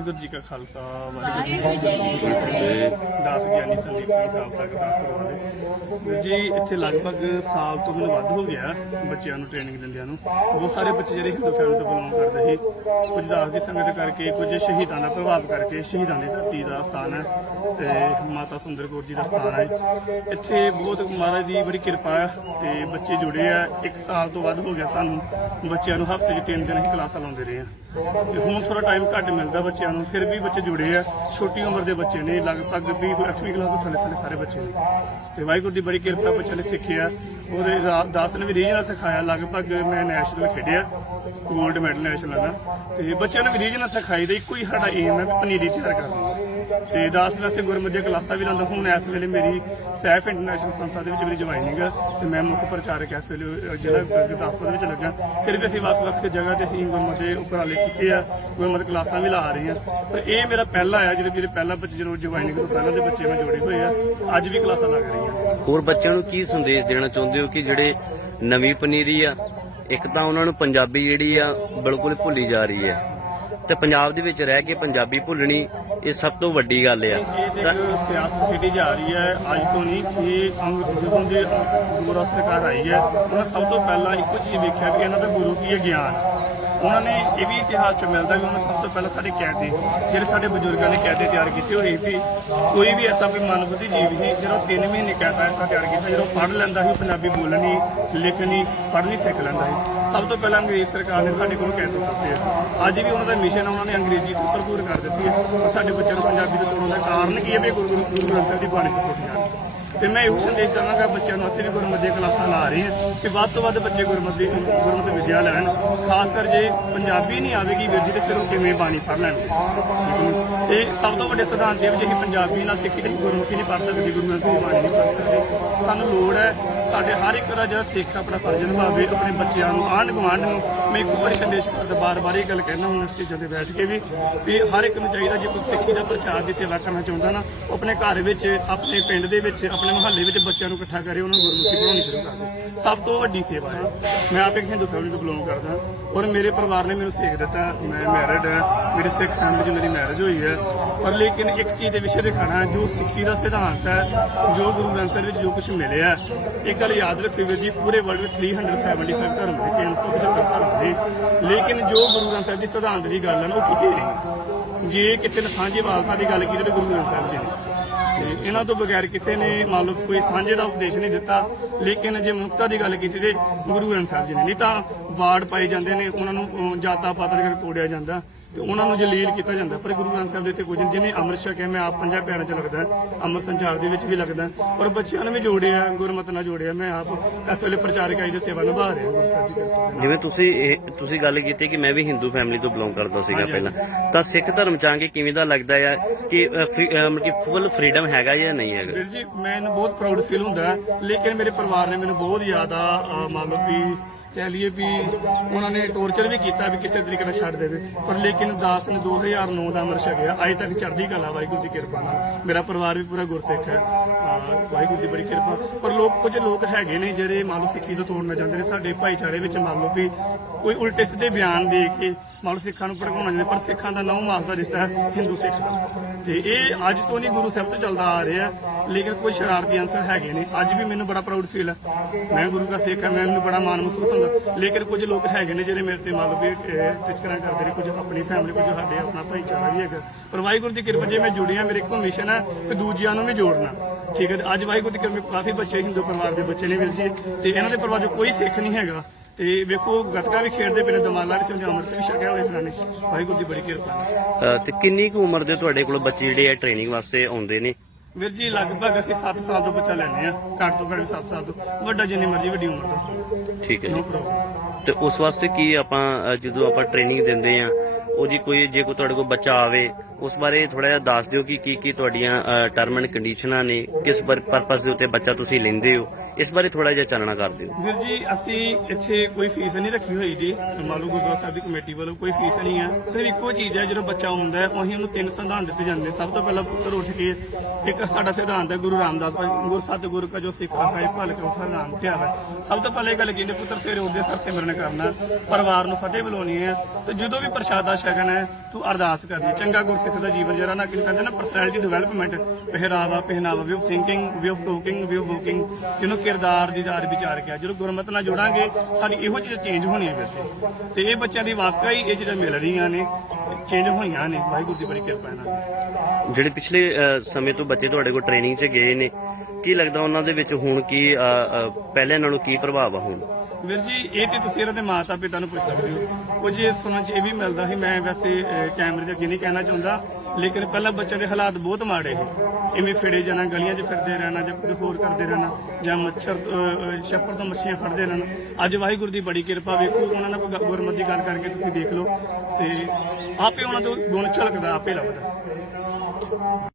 ਵਾਹਿਗੁਰੂ ਜੀ ਕਾ ਖਾਲਸਾ ਵਾਹਿਗੁਰੂ ਜੀ ਕੀ ਫਤਿਹ। ਦਾਸ ਗਿਆਨੀ ਸੰਦੀਪ ਸਿੰਘ ਖਾਲਸਾ ਗੁਰਦਾਸਪੁਰ ਵਾਲੇ ਵੀਰ ਜੀ ਇੱਥੇ ਲਗਭਗ ਸਾਲ ਤੋਂ ਮੈਨੂੰ ਵੱਧ ਹੋ ਗਿਆ ਬੱਚਿਆਂ ਨੂੰ ਟ੍ਰੇਨਿੰਗ ਦਿੰਦਿਆਂ ਨੂੰ। ਬਹੁਤ ਸਾਰੇ ਬੱਚੇ ਜਿਹੜੇ ਹਿੰਦੂ ਫੈਮਿਲੀ ਤੋਂ ਬਿਲੋਂਗ ਕਰਦੇ ਸੀ। ਕੁਝ ਦਾਸ ਦੀ ਸੰਗਤ ਕਰਕੇ ਕੁਝ ਸ਼ਹੀਦਾਂ ਦਾ ਪ੍ਰਭਾਵ ਕਰਕੇ ਸ਼ਹੀਦਾਂ ਦੀ ਧਰਤੀ ਦਾ ਸਥਾਨ ਹੈ ਤੇ ਮਾਤਾ ਸੁੰਦਰ ਕੌਰ ਜੀ ਦਾ ਸਥਾਨ ਹੈ। ਇੱਥੇ ਬਹੁਤ ਮਹਾਰਾਜ ਦੀ ਬੜੀ ਕਿਰਪਾ ਹੈ ਤੇ ਬੱਚੇ ਜੁੜੇ ਆ। ਇੱਕ ਸਾਲ ਤੋਂ ਵੱਧ ਹੋ ਗਿਆ ਸਾਨੂੰ। ਬੱਚਿਆਂ ਨੂੰ ਹਫ਼ਤੇ 'ਚ ਤਿੰਨ ਦਿਨ ਅਸੀਂ ਕਲਾਸਾਂ ਲਾਉਂਦੇ ਰਹੇ ਆ ਤੇ ਹੁਣ ਥੋੜਾ ਟਾਈਮ ਘੱਟ ਮਿਲਦਾ ਬੱਚਿਆਂ ਨੂੰ ਫਿਰ ਵੀ ਬੱਚੇ ਜੁੜੇ ਆ। ਛੋਟੀ ਉਮਰ ਦੇ ਬੱਚੇ ਨੇ, ਲਗਭਗ ਵੀ 8ਵੀਂ ਕਲਾਸ ਤੋਂ ਥੱਲੇ ਥੱਲੇ ਸਾਰੇ ਬੱਚੇ ਨੇ। ਤੇ ਵਾਹਿਗੁਰੂ ਦੀ ਬੜੀ ਕਿਰਪਾ ਬੱਚਿਆਂ ਨੇ ਸਿੱਖਿਆ ਉਹਦੇ ਰਾ- ਦਾਸ ਨੇ ਵੀ ਰੀਜਨਲ ਸਿਖਾਇਆ। ਲਗਭਗ ਮੈਂ ਨੈਸ਼ਨਲ ਖੇਡਿਆ 골ਡ ਮੈਡਲ ਨੈਸ਼ਨਲ ਦਾ। ਤੇ ਬੱਚਿਆਂ ਨੂੰ ਵੀ ਰੀਜਨਲ ਸਿਖਾਈ ਦਾ ਇੱਕੋ ਹੀ ਸਾਡਾ ਏਮ ਹੈ ਵੀ ਪਨੀਰੀ ਤਿਆਰ ਕਰਨਾ। ਤੇ ਦਾਸ ਵੈਸੇ ਗੁਰਮਤਿ ਕਲਾਸਾਂ ਵੀ ਲਾਉਂਦਾ ਹੁਣ ਇਸ ਵੇਲੇ ਮੇਰੀ ਸੈਫ ਇੰਟਰਨੈਸ਼ਨਲ ਸੰਸਥਾ ਦੇ ਵਿੱਚ ਮੇਰੀ ਜੁਆਇਨਿੰਗ ਹੈ ਤੇ ਮੈਂ ਮੁੱਖ ਪ੍ਰਚਾਰਕ ਇਸ ਵੇਲੇ ਅਹ, ਗੁਰਦਾਸਪੁਰ ਦੇ ਵਿੱਚ ਲੱਗਾ। ਫਿਰ ਵੀ ਅਸੀਂ ਵੱਖ-ਵੱਖ ਜਗ੍ਹਾ ਤੇ ਅਸੀਂ ਗੁਰਮਤਿ ਉਪਰਾਲੇ ਕੀਤੇ ਆ ਗੁਰਮਤਿ ਕਲਾਸਾਂ ਵੀ ਲਾ ਰਹੇ ਆ। ਪਰ ਇਹ ਮੇਰਾ ਪਹਿਲਾ ਆ ਜਿਹੜੇ ਮੇਰੇ ਪਹਿਲਾ ਬੱਚੇ ਜਦੋਂ ਜੁਆਇਨਿੰਗ ਤੋਂ ਪਹਿਲਾਂ ਦੇ ਬੱਚੇ ਮੈਂ ਜੋੜੇ ਹੋਏ ਆ ਅੱਜ ਵੀ ਕਲਾਸਾਂ ਲੱਗ ਰਹੀਆਂ। ਹੋਰ ਬੱਚਿਆਂ ਨੂੰ ਕੀ ਸੰਦੇਸ਼ ਦੇਣਾ ਚਾਹੁੰਦੇ ਹੋ ਕਿ ਜਿਹੜੇ ਨਵੀਂ ਪਨੀਰੀ ਆ ਇੱਕ ਤਾਂ ਉਹਨਾਂ ਨੂੰ ਪੰਜਾਬੀ ਜਿਹੜੀ ਆ ਬਿਲਕੁਲ ਭੁੱਲੀ ਜਾ ਰਹੀ ਹੈ। ਤੇ ਪੰਜਾਬ ਦੇ ਵਿੱਚ ਰਹਿ ਕੇ ਪੰਜਾਬੀ ਭੁੱਲਣੀ ਇਹ ਸਭ ਤੋਂ ਵੱਡੀ ਗੱਲ ਆ। ਇਹ ਸਿਆਸਤ ਖੇਡੀ ਜਾ ਰਹੀ ਹੈ, ਅੱਜ ਤੋਂ ਨਹੀਂ, ਇਹ ਜਦੋਂ ਦੇ ਗੁਰੂ ਸਰਕਾਰ ਆਈ ਹੈ, ਉਹਨਾਂ ਸਭ ਤੋਂ ਪਹਿਲਾਂ ਇੱਕੋ ਚੀਜ਼ ਵੇਖਿਆ ਕਿ ਇਹਨਾਂ ਦਾ ਗੁਰੂ ਕੀ ਹੈ ਗਿਆਨ। ਉਹਨਾਂ ਨੇ ਇਹ ਵੀ ਇਤਿਹਾਸ ਚ ਮਿਲਦਾ ਵੀ ਉਹਨਾਂ ਸਭ ਤੋਂ ਪਹਿਲਾਂ ਸਾਡੇ ਕੈਦੀ, ਜਿਹੜੇ ਸਾਡੇ ਬਜ਼ੁਰਗਾਂ ਨੇ ਕਾਇਦੇ ਤਿਆਰ ਕੀਤੇ ਹੋਏ ਵੀ ਕੋਈ ਵੀ ਐਸਾ ਕੋਈ ਮਨਬੁੱਧੀ ਜੀਵ ਸੀ ਜਿਹੜਾ 3 ਮਹੀਨੇ ਕੈਦਾ ਐਸਾ ਤਿਆਰ ਕੀਤਾ ਜਦੋਂ ਪੜ੍ਹ ਲੈਂਦਾ ਸੀ, ਪੰਜਾਬੀ ਬੋਲਣੀ, ਲਿਖਣੀ, ਪੜ੍ਹਨੀ ਸਿੱਖ ਲੈਂਦਾ ਸੀ। ਸਭ ਤੋਂ ਪਹਿਲਾਂ ਅੰਗਰੇਜ਼ ਸਰਕਾਰ ਨੇ ਸਾਡੇ ਕੋਲ ਕੈਦ ਦਿੱਤੇ ਆ। ਅੱਜ ਵੀ ਉਹਨਾਂ ਦਾ ਮਿਸ਼ਨ ਉਹਨਾਂ ਨੇ ਅੰਗਰੇਜ਼ੀ ਤੋਂ ਭਰਪੂਰ ਕਰ ਦਿੱਤੀ ਹੈ ਪਰ ਸਾਡੇ ਬੱਚਿਆਂ ਨੂੰ ਪੰਜਾਬੀ ਤੋਂ ਤੋੜਨ ਦਾ ਕਾਰਨ ਕੀ ਹੈ ਵੀ ਗੁਰੂ ਗੁਰੂ ਗ੍ਰੰਥ ਸਾਹਿਬ ਦੀ ਬਾਣੀ ਤੋਂ ਟੁੱਟ ਜਾਣ। ਤੇ ਮੈਂ ਇਹੋ ਸੰਦੇਸ਼ ਦਵਾਂਗਾ ਬੱਚਿਆਂ ਨੂੰ, ਅਸੀਂ ਵੀ ਗੁਰਮਤਿ ਦੀਆਂ ਕਲਾਸਾਂ ਲਾ ਰਹੇ ਹਾਂ ਕਿ ਵੱਧ ਤੋਂ ਵੱਧ ਬੱਚੇ ਗੁਰਮਤਿ ਗੁਰਮਤਿ ਵਿਦਿਆ ਲੈਣ, ਖਾਸ ਕਰ ਜੇ ਪੰਜਾਬੀ ਨਹੀਂ ਆਵੇਗੀ ਵੀਰ ਜੀ, ਤੇ ਫਿਰ ਉਹ ਕਿਵੇਂ ਬਾਣੀ ਪੜ੍ਹ ਲੈਣਗੇ ਠੀਕ ਤੇ ਸਭ ਤੋਂ ਵੱਡੇ ਸਿਧਾਂਤ ਦੇ ਵਿੱਚ ਅਸੀਂ ਪੰਜਾਬੀ ਨਾਲ ਸਿੱਖੀ, ਤੇ ਗੁਰਮੁਖੀ ਨਹੀਂ ਪੜ੍ਹ ਸਕਦੇ, ਗੁਰੂ ਗ੍ਰੰਥ ਦੀ ਬਾਣੀ ਨਹੀਂ ਪੜ੍ਹ ਸਕਦੇ। ਸਾਨੂੰ ਲੋੜ ਹੈ ਸਾਡੇ ਹਰ ਇੱਕ ਦਾ ਜਿਹੜਾ ਸਿੱਖ ਆਪਣਾ ਫਰਜ਼ ਨਿਭਾਵੇ, ਆਪਣੇ ਬੱਚਿਆਂ ਨੂੰ ਆਂਢ ਗੁਆਂਢ ਨੂੰ, ਮੈਂ ਇੱਕ ਵਾਰੀ ਸੰਦੇਸ਼ ਕਰਦਾ ਬਾਰ-ਬਾਰ ਇਹ ਗੱਲ ਕਹਿਣਾ ਹੁਣ ਸਟੇਜਾਂ ਤੇ ਬੈਠ ਕੇ ਵੀ ਵੀ ਹਰ ਇੱਕ ਨੂੰ ਚਾਹੀਦਾ ਜੇ ਕੋਈ ਸਿੱਖੀ ਦਾ ਪ੍ਰਚਾਰ ਦੀ ਸੇਵਾ ਕਰਨਾ ਚਾਹੁੰਦਾ ਨਾ, ਉਹ ਆਪਣੇ ਘਰ ਵਿੱਚ, ਆਪਣੇ ਪਿੰਡ ਦੇ ਵਿੱਚ, ਆਪਣੇ ਮੁਹੱਲੇ ਵਿੱਚ ਬੱਚਿਆਂ ਨੂੰ ਇਕੱਠਾ ਕਰੇ, ਉਹਨਾਂ ਨੂੰ ਗੁਰਮੁਖੀ ਪੜਾਉਣੀ ਸ਼ੁਰੂ ਕਰ ਦੇ। ਸਭ ਤੋਂ ਵੱਡੀ ਸੇਵਾ ਹੈ। ਮੈਂ ਆਪ ਇੱਕ ਹਿੰਦੂ ਫੈਮਿਲੀ ਤੋਂ ਬਿਲੋਂਗ ਕਰਦਾ ਔਰ ਮੇਰੇ ਪਰਿਵਾਰ ਨੇ ਮੈਨੂੰ ਸਿੱਖ ਦਿੱਤਾ, ਮੈਂ ਮੈਰਿਡ ਹਾਂ, ਮੇਰੀ ਸਿੱਖ ਫੈਮਿਲੀ 'ਚ ਮੇਰੀ ਮੈਰਿਜ ਹੋਈ ਹੈ। ਪਰ ਲੇਕਿਨ ਇੱਕ ਚੀਜ਼ ਦੇ ਵਿਸ਼ੇ ਤੇ ਖਾਣਾ ਜੋ ਸਿੱਖੀ ਦਾ ਸਿਧਾਂਤ ਹੈ ਜੋ ਗੁਰੂ ਗ੍ਰੰਥ ਸਾਹਿਬ ਵਿੱਚ ਜੋ ਕੁਝ ਮਿਲਿਆ ਇਹ ਗੱਲ ਯਾਦ ਰੱਖਿਓ ਵੀਰ ਜੀ ਪੂਰੇ ਵਰਲਡ ਵਿੱਚ 375 ਧਰਮ ਨੇ 375 ਧਰਮ ਨੇ। ਲੇਕਿਨ ਜੋ ਗੁਰੂ ਗ੍ਰੰਥ ਸਾਹਿਬ ਦੀ ਸਿਧਾਂਤ ਦੀ ਗੱਲ ਹੈ ਨਾ, ਉਹ ਕਿਤੇ ਨਹੀਂ ਜੇ ਕਿਸੇ ਨੇ ਸਾਂਝੇ ਵਾਲਤਾ ਦੀ ਗੱਲ ਕੀਤੀ ਤੇ ਗੁਰੂ ਗ੍ਰੰਥ ਸਾਹਿਬ ਜੀ ਨੇ। ਤੇ ਇਹਨਾਂ ਤੋਂ ਬਗੈਰ ਕਿਸੇ ਨੇ ਮੰਨ ਲਓ ਕੋਈ ਸਾਂਝੇ ਦਾ ਉਪਦੇਸ਼ ਨਹੀਂ ਦਿੱਤਾ ਲੇਕਿਨ ਜੇ ਮਨੁੱਖਤਾ ਦੀ ਗੱਲ ਕੀਤੀ ਤੇ ਗੁਰੂ ਗ੍ਰੰਥ ਸਾਹਿਬ ਜੀ ਨੇ। ਨਹੀਂ ਤਾਂ ਵਾਰਡ ਪਾਏ ਜਾਂਦੇ ਨੇ ਉਹਨਾਂ ਨੂੰ ਜਾਤਾਂ ਪਾਤਾਂ ਕਰਕੇ ਤੋੜਿਆ ਜਾਂਦਾ। ਤੇ ਉਹਨਾਂ ਨੂੰ ਜਲੀਲ ਕੀਤਾ ਜਾਂਦਾ ਪਰ ਗੁਰੂ ਗ੍ਰੰਥ ਸਾਹਿਬ ਦੇ ਇੱਥੇ ਕੁਝ ਨਹੀਂ। ਜਿਹਨੇ ਅੰਮ੍ਰਿਤ ਛਕਿਆ ਮੈਂ ਆਪ ਪੰਜਾਂ ਪਿਆਰਿਆਂ ਚ ਲੱਗਦਾ ਅੰਮ੍ਰਿਤ ਸੰਚਾਰ ਦੇ ਵਿੱਚ ਵੀ ਲੱਗਦਾ ਔਰ ਬੱਚਿਆਂ ਨੂੰ ਵੀ ਜੋੜਿਆ ਗੁਰਮਤਿ ਨਾਲ ਜੋੜਿਆ। ਮੈਂ ਆਪ ਇਸ ਵੇਲੇ ਪ੍ਰਚਾਰਕ ਆਈ ਦੀ ਸੇਵਾ ਨਿਭਾ ਰਿਹਾ ਗੁਰੂ ਸਾਹਿਬ ਨਾਲ। ਜਿਵੇਂ ਤੁਸੀਂ ਇਹ ਤੁਸੀਂ ਗੱਲ ਕੀਤੀ ਕਿ ਮੈਂ ਵੀ ਹਿੰਦੂ ਫੈਮਿਲੀ ਤੋਂ ਬਿਲੋਂਗ ਕਰਦਾ ਸੀਗਾ ਪਹਿਲਾਂ। ਤਾਂ ਸਿੱਖ ਧਰਮ ਚ ਆ ਕੇ ਕਿਵੇਂ ਦਾ ਲੱਗਦਾ ਆ ਕਿ ਮਤਲਬ ਕਿ ਫੁੱਲ ਫਰੀडम ਹੈਗਾ ਜਾਂ ਨਹੀਂ ਹੈਗਾ? ਵੀਰ ਜੀ ਮੈਨੂੰ ਬਹੁਤ ਪ੍ਰਾਊਡ ਫੀਲ ਹੁੰਦਾ ਹੈ, ਲੇਕਿਨ ਮੇਰੇ ਪਰਿਵਾਰ ਨੇ ਮੈਨੂੰ ਬਹੁਤ ਜ਼ਿਆਦਾ ਮੰਨ ਲਓ ਵੀ ਕਹਿ ਲਈਏ ਵੀ ਉਹਨਾਂ ਨੇ ਟੋਰਚਰ ਵੀ ਕੀਤਾ ਵੀ ਕਿਸੇ ਤਰੀਕੇ ਨਾਲ ਛੱਡ ਦੇਵੇ। ਪਰ ਲੇਕਿਨ ਦਾਸ ਨੇ 2009 ਦਾ ਅਮਰ ਛਕਿਆ। ਅਜੇ ਤੱਕ ਚੜ੍ਹਦੀ ਕਲਾ ਵਾਹਿਗੁਰੂ ਦੀ ਕਿਰਪਾ ਨਾਲ। ਮੇਰਾ ਪਰਿਵਾਰ ਵੀ ਪੂਰਾ ਗੁਰਸਿੱਖ ਹੈ। ਵਾਹਿਗੁਰੂ ਦੀ ਬੜੀ ਕਿਰਪਾ। ਪਰ ਲੋਕ ਕੁਝ ਲੋਕ ਹੈਗੇ ਨੇ ਜਿਹੜੇ ਮੰਨ ਲਓ ਸਿੱਖੀ ਤੋਂ ਤੋੜਨਾ ਚਾਹੁੰਦੇ ਨੇ। ਸਾਡੇ ਭਾਈਚਾਰੇ ਵਿੱਚ ਮੰਨ ਲਓ ਵੀ ਕੋਈ ਉਲਟੇ ਸਿੱਧੇ ਬਿਆਨ ਦੇ ਕੇ ਮੰਨ ਲਓ ਸਿੱਖਾਂ ਨੂੰ ਭੜਕਾਉਣਾ ਚਾਹੁੰਦੇ ਪਰ ਸਿੱਖਾਂ ਦਾ ਨੌ ਮਾਸ ਦਾ ਰਿਸ਼ਤਾ ਹੈ ਹਿੰਦੂ ਸਿੱਖ ਦਾ। ਤੇ ਇਹ ਅੱਜ ਤੋਂ ਨਹੀਂ ਗੁਰੂ ਸਾਹਿਬ ਤੋਂ ਚੱਲਦਾ ਆ ਰਿਹਾ, ਲੇਕਿਨ ਕੁਝ ਸ਼ਰਾਰਤੀ ਅੰਸਰ ਹੈਗੇ ਨੇ। ਅੱਜ ਵੀ ਮੈਨੂੰ ਬੜਾ ਪ੍ਰਾਊਡ ਫੀਲ ਹੈ ਮੈਂ ਗੁਰੂ ਦਾ ਸਿੱਖ ਹਾਂ ਮੈਨੂੰ ਬੜਾ ਮਾਣ ਮਹਿਸੂਸ ਹੁੰਦਾ। ਲੇਕਿਨ ਕੁਝ ਲੋਕ ਹੈਗੇ ਨੇ ਜਿਹੜੇ ਮੇਰੇ ਤੇ ਮੰਨ ਲਓ ਵੀ ਟਿਚਕਰਾਂ ਕਰਦੇ ਨੇ, ਕੁਝ ਆਪਣੀ ਫੈਮਿਲੀ ਕੁਝ ਸਾਡੇ, ਆਪਣਾ ਭਾਈਚਾਰਾ ਵੀ ਹੈਗਾ। ਪਰ ਵਾਹਿਗੁਰੂ ਦੀ ਕਿਰਪਾ, ਜੇ ਮੈਂ ਜੁੜਿਆ ਮੇਰੇ ਇੱਕੋ ਮਿਸ਼ਨ ਹੈ ਕਿ ਦੂਜਿਆਂ ਨੂੰ ਵੀ ਜੋੜਨਾ। ਠੀਕ ਹੈ ਤੇ ਅੱਜ ਵਾਹਿਗੁਰੂ ਦੀ ਕਿਰਪਾ, ਕਾਫੀ ਬੱਚੇ ਹਿੰਦੂ ਪਰਿਵਾਰ ਦੇ ਬੱਚੇ ਨੇ ਵੀਰ ਜੀ ਤੇ ਇਹਨਾਂ ਦੇ ਪਰਿਵਾਰ 'ਚ ਕੋਈ ਸਿੱਖ ਨਹੀਂ ਹੈਗਾ। ਤੇ ਵੇਖੋ ਗੱਤਕਾ ਵੀ ਖੇਡਦੇ ਪਏ ਨੇ ਦਮਾਲਾ ਵੀ ਸਮਝਾ ਅੰਮ੍ਰਿਤ ਵੀ ਛਕਿਆ ਹੋਇਆ ਨੇ ਵਾਹਿਗੁਰੂ ਦੀ ਬੜੀ ਕਿਰਪਾ। ਤੇ ਕਿੰਨੀ ਕੁ ਉਮਰ ਦੇ ਤੁਹਾਡੇ ਕੋਲ ਬੱਚੇ ਜਿਹੜੇ ਆ ਟ੍ਰੇਨਿੰਗ ਵਾਸਤੇ ਆਉਂਦੇ ਨੇ? ਵੀਰ ਜੀ ਲਗਭਗ ਅਸੀਂ 7 ਸਾਲ ਤੋਂ ਬੱਚਾ ਲੈਂਦੇ ਆ ਘੱਟ ਤੋਂ ਘੱਟ 7 ਸਾਲ ਤੋਂ। ਵੱਡਾ ਜਿੰਨੀ ਮਰਜ਼ੀ ਵੱਡੀ ਉਮਰ ਦਾ ਠੀਕ ਹੈ ਨੋ ਜੀ ਪ੍ਰੋਬਲਮ ਤੇ ਉਸ ਵਾਸਤੇ ਕੀ ਆਪਾਂ ਜਦੋਂ ਆਪਾਂ ਟ੍ਰੇਨਿੰਗ ਦਿੰਦੇ ਆ ਉਹ ਜੀ ਕੋਈ ਜੇ ਕੋਈ ਤੁਹਾਡੇ ਕੋਲ ਬੱਚਾ ਆਵੇ ਉਸ ਬਾਰੇ ਥੋੜਾ ਜਿਹਾ ਦੱਸ ਦਿਓ ਕਿ ਕੀ ਕੀ ਤੁਹਾਡੀਆਂ ਟਰਮ ਐਂਡ ਕੰਡੀਸ਼ਨਾਂ ਨੇ ਕਿਸ ਪਰਪਸ ਦੇ ਉੱਤੇ ਬੱਚਾ ਤੁਸੀਂ ਲੈਂਦੇ ਹੋ। ਇਸ ਬਾਰੇ ਥੋੜਾ ਜਿਹਾ ਚਾਨਣਾ ਕਰ ਦਿਓ। ਵੀਰ ਜੀ, ਅਸੀਂ ਇੱਥੇ ਕੋਈ ਫੀਸ ਨਹੀਂ ਰੱਖੀ ਹੋਈ ਜੀ। ਮੰਨ ਗੁਰਦੁਆਰਾ ਸਾਹਿਬ ਦੀ ਕਮੇਟੀ ਵੱਲੋਂ ਕੋਈ ਫੀਸ ਨਹੀਂ ਹੈ ਸਿਰਫ ਇੱਕੋ ਚੀਜ਼ ਹੈ ਜਦੋਂ ਬੱਚਾ ਆਉਂਦਾ ਹੈ ਉਹੀ ਉਹਨੂੰ ਤਿੰਨ ਸੰਵਿਧਾਨ ਦਿੱਤੇ ਜਾਂਦੇ ਸਭ ਤੋਂ ਪਹਿਲਾਂ ਪੁੱਤਰ ਉੱਠ ਕੇ ਇੱਕ ਸਾਡਾ ਸਿਧਾਂਤ ਹੈ, ਗੁਰੂ ਰਾਮਦਾਸ ਗੁਰ ਸਤਿਗੁਰ ਕਾ ਜੋ ਸਿੱਖ ਰਖਾ ਭਲ ਕੇ ਉਠਾ ਧਿਆਵੇ ਸਭ ਤੋਂ ਪਹਿਲੇ ਗੱਲ ਕਹਿੰਦੇ, ਪੁੱਤਰ ਸਵੇਰੇ ਉੱਠਦੇ ਸਰ ਸਿਮਰਨ ਕਰਨਾ, ਪਰਿਵਾਰ ਨੂੰ ਫਤਿਹ ਬੁਲਾਉਣੀ ਹੈ ਤੇ ਜਦੋਂ ਵੀ ਪ੍ਰਸ਼ਾਦਾ ਛਕਣਾ ਹੈ, ਤੂੰ ਅਰਦਾਸ ਕਰਨੀ ਚੰਗਾ ਗੁਰਸਿੱਖ ਦਾ ਜੀਵਨ ਜਿਹੜਾ ਨਾ ਕਿ ਕਹਿੰਦੇ ਨਾ ਪਰਸਨੈਲਿਟੀ ਡਿਵੈਲਪਮੈਂਟ ਪਹਿਰਾਵਾ, ਪਹਿਨਾਵਾ ਵੀ of thinking we of talking we of walking ਜਿਹਨੂੰ ਕਿਰਦਾਰ ਦੀਦਾਰ ਵਿਚਾਰ ਕਿਹਾ ਜਦੋਂ ਗੁਰਮਤ ਨਾਲ ਜੋੜਾਂਗੇ, ਸਾਡੀ ਇਹੋ ਚੀਜ਼ਾਂ ਚੇਂਜ ਹੋਣੀਆਂ ਬੱਚੇ ਤੇ ਇਹ ਬੱਚਿਆਂ ਦੀ ਵਾਕਈ ਇਹ ਚੀਜ਼ਾਂ ਮਿਲ ਰਹੀਆਂ ਨੇ। ਚੇਂਜ ਹੋਈਆਂ ਨੇ ਵਾਹਿਗੁਰੂ ਦੀ ਬੜੀ ਕਿਰਪਾ ਨਾਲ ਜਿਹੜੇ ਪਿਛਲੇ ਅ, ਸਮੇਂ ਤੋਂ ਬੱਚੇ ਤੁਹਾਡੇ ਕੋਲ ਟ੍ਰੇਨਿੰਗ 'ਚ ਗਏ ਨੇ ਕੀ ਲੱਗਦਾ ਉਹਨਾਂ ਦੇ ਵਿੱਚ ਹੁਣ ਕੀ ਅ, ਅ, ਪਹਿਲੇ ਨਾਲੋਂ ਕੀ ਪ੍ਰਭਾਵ ਆ ਹੁਣ? ਵੀਰ ਜੀ ਇਹ ਤੇ ਤੁਸੀਂ ਇਹਨਾਂ ਦੇ ਮਾਤਾ ਪਿਤਾ ਨੂੰ ਪੁੱਛ ਸਕਦੇ ਹੋ। ਕੁਝ ਇਹ ਸੁਣਨ ਚ ਇਹ ਵੀ ਮਿਲਦਾ ਸੀ ਮੈਂ ਵੈਸੇ ਅਹ, ਕੈਮਰੇ ਦੇ ਅੱਗੇ ਨਹੀਂ ਕਹਿਣਾ ਚਾਹੁੰਦਾ ਲੇਕਿਨ ਪਹਿਲਾਂ ਬੱਚਿਆਂ ਦੇ ਹਾਲਾਤ ਬਹੁਤ ਮਾੜੇ ਸੀ। ਇਵੇਂ ਫਿੜੇ ਜਾਣਾ ਗਲੀਆਂ 'ਚ ਫਿਰਦੇ ਰਹਿਣਾ ਜਾਂ ਕੁਝ ਹੋਰ ਕਰਦੇ ਰਹਿਣਾ ਜਾਂ ਮੱਛਰ ਅਹ, ਅਹ, ਛੱਪੜ ਤੋਂ ਮੱਛੀਆਂ ਫੜਦੇ ਰਹਿਣਾ। ਅੱਜ ਵਾਹਿਗੁਰੂ ਦੀ ਬੜੀ ਕਿਰਪਾ ਵੇਖੋ ਉਹਨਾਂ ਨਾਲ ਕੋਈ ਗ- ਗੁਰਮਤਿ ਦੀ ਗੱਲ ਕਰਕੇ ਤੁਸੀਂ ਦੇਖ ਲਓ। ਤੇ ਆਪੇ ਉਹਨਾਂ ਤੋਂ ਗੁਣ ਝਲਕਦਾ ਆਪੇ ਲੱਭਦਾ।